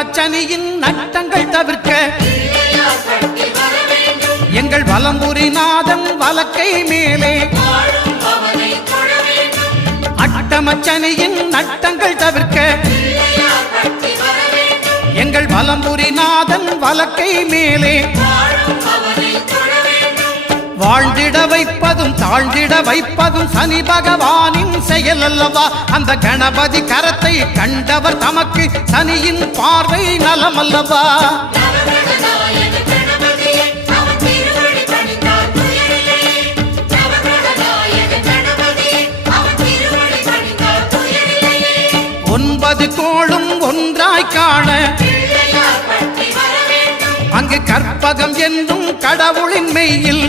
அட்டமச்சனியின் நட்டங்கள் தவிர்க்க எங்கள் வலம்புரிநாதன் வலக்கை மேலே அட்டமச்சனியின் நட்டங்கள் தவிர்க்க எங்கள் வலம்புரிநாதன் வலக்கை மேலே வாழ்ந்திட வைப்பதும் தாழ்ந்திட வைப்பதும் சனி பகவானின் செயல் அல்லவா அந்த கணபதி கரத்தை கண்டவர் தமக்கு சனியின் பார்வை நலம் அல்லவா ஒன்பது கோளும் ஒன்றாய் காண அங்கு கற்பகம் என்னும் கடவுளின் மெய்யில்